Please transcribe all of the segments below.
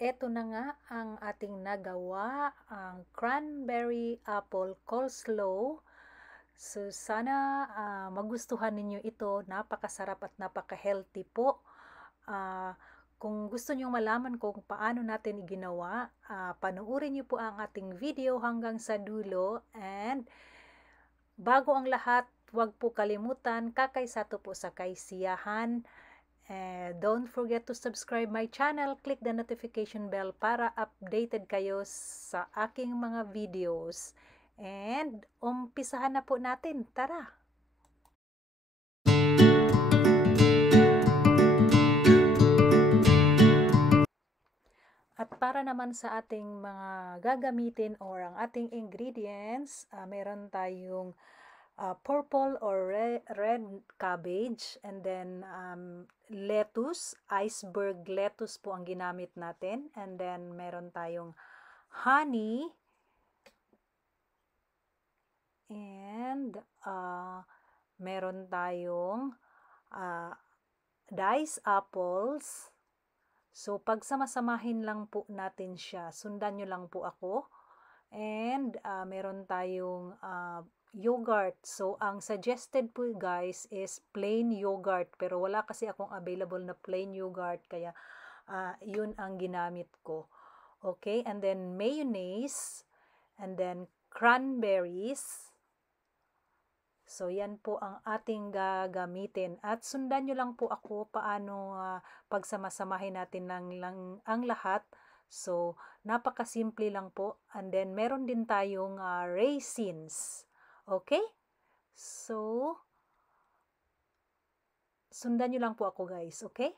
eto na nga ang ating nagawa, ang cranberry apple coleslaw. So sana magustuhan ninyo ito, napakasarap at napaka-healthy po. Kung gusto niyo malaman kung paano natin ginawa, panoorin niyo po ang ating video hanggang sa dulo. And bago ang lahat, huwag po kalimutan, kakaysato po sa kaysiyahan. Don't forget to subscribe my channel, click the notification bell para updated kayo sa aking mga videos. And umpisahan na po natin, tara! At para naman sa ating mga gagamitin or ang ating ingredients, meron tayong purple or red cabbage, and then lettuce, iceberg lettuce po ang ginamit natin, and then meron tayong honey, and meron tayong diced apples. So pagsamasamahin lang po natin siya, sundan nyo lang po ako. And meron tayong yogurt. So ang suggested po guys is plain yogurt, pero wala kasi akong available na plain yogurt, kaya yun ang ginamit ko. Okay, and then mayonnaise, and then cranberries. So yan po ang ating gagamitin, at sundan nyo lang po ako paano pagsamasamahin natin ang lahat. So napakasimple lang po, and then meron din tayong raisins. Okay, so sundan nyo lang po ako guys, okay?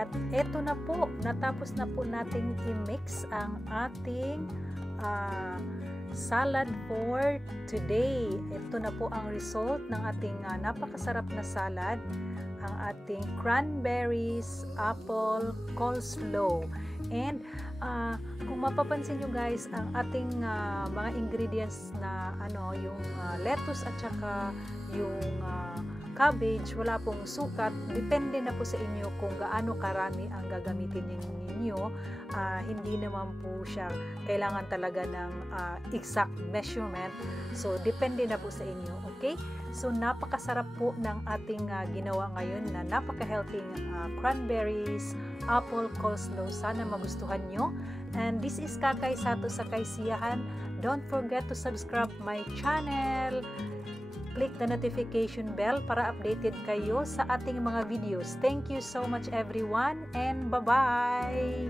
at eto na po, natapos na po nating i-mix ang ating salad for today. Ito na po ang result ng ating napakasarap na salad, ang ating cranberries, apple, coleslaw. And kung mapapansin nyo guys, ang ating mga ingredients na yung lettuce at saka yung cabbage, wala pong sukat. Depende na po sa inyo kung gaano karami ang gagamitin ninyo. Hindi naman po siya kailangan talaga ng exact measurement. So, depende na po sa inyo. Okay? So, napakasarap po ng ating ginawa ngayon na napaka-healthy cranberries, apple, coleslaw. Sana magustuhan nyo. And this is Kakay Sato sa Kaisiyahan. Don't forget to subscribe my channel. Click the notification bell para updated kayo sa ating mga videos. Thank you so much everyone and bye-bye!